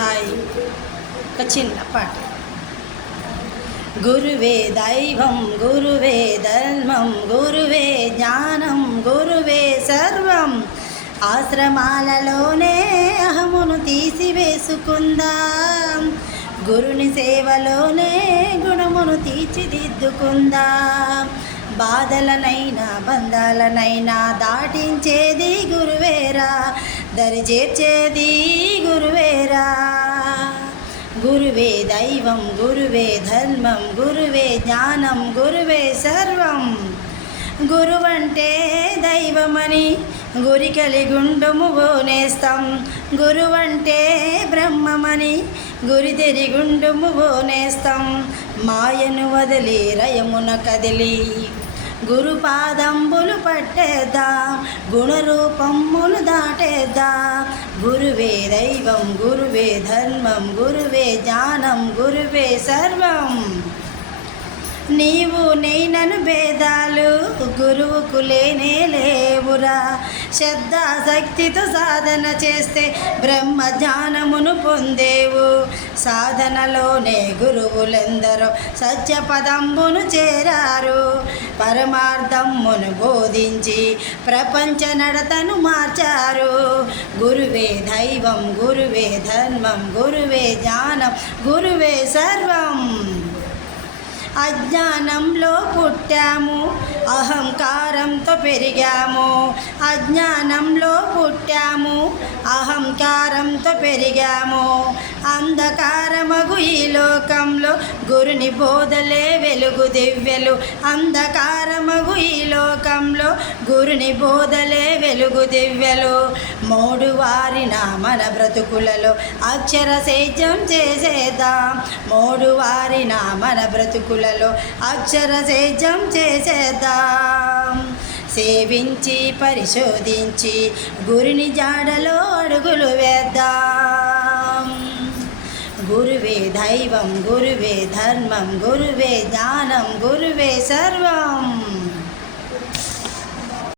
Hi ఒక చిన్న పాట. గురువే దైవం గురువే ధర్మం గురువే జ్ఞానం గురువే సర్వం. ఆశ్రమాలలోనే అహమును తీసివేసుకుందాం, గురుని సేవలోనే గుణమును తీర్చిదిద్దుకుందాం. బాధలనైనా బంధాలనైనా దాటించేది గురువేరా, దరి చేర్చేది గురువేరా. గురువే దైవం గురువే ధర్మం గురువే జ్ఞానం గురువే సర్వం. గురువంటే దైవమని గురి కలిగుండుము ఓనేస్తాం, గురువంటే బ్రహ్మమని గురి తెరిగుండుము ఓనేస్తాం. మాయను వదిలి రయమున కదిలి గురుపాదంబులు పట్టేద్దాం, గుణరూపములు దాటేద్దాం. గురువే దైవం గురువే ధర్మం గురువే జ్ఞానం గురువే సర్వం. నీవు నేనను భేదాలు గురువుకు లేనే లేవురా, శ్రద్ధాశక్తితో సాధన చేస్తే బ్రహ్మ జ్ఞానమును పొందేవు. సాధనలోనే గురువులెందరో సత్యపదంబును చేరారు, పరమార్థమును బోధించి ప్రపంచ నడతను మార్చారు. గురువే దైవం గురువే ధర్మం గురువే జ్ఞానం గురువే సర్వం. అజ్ఞానంలో పుట్టాము అహంకారంతో పెరిగాము, అజ్ఞానంలో పుట్టాము అహంకారంతో పెరిగాము. అంధకారమగు ఈ లోకంలో గురుని బోధలే వెలుగు దివ్యలు, అంధకారమగు ఈ లోకంలో గురుని బోధలే వెలుగు దివ్యలు. మోడు వారిన మన బ్రతుకులలో అక్షర సేద్యం చేసేద్దాం, మోడు వారిన మన బ్రతుకులలో అక్షర సేద్యం చేసేద్దాం. సేవించి పరిశోధించి గురుని జాడలో అడుగులు వేద్దాం. గురువే దైవం గురువే ధర్మం గురువే జ్ఞానం గురువే సర్వం.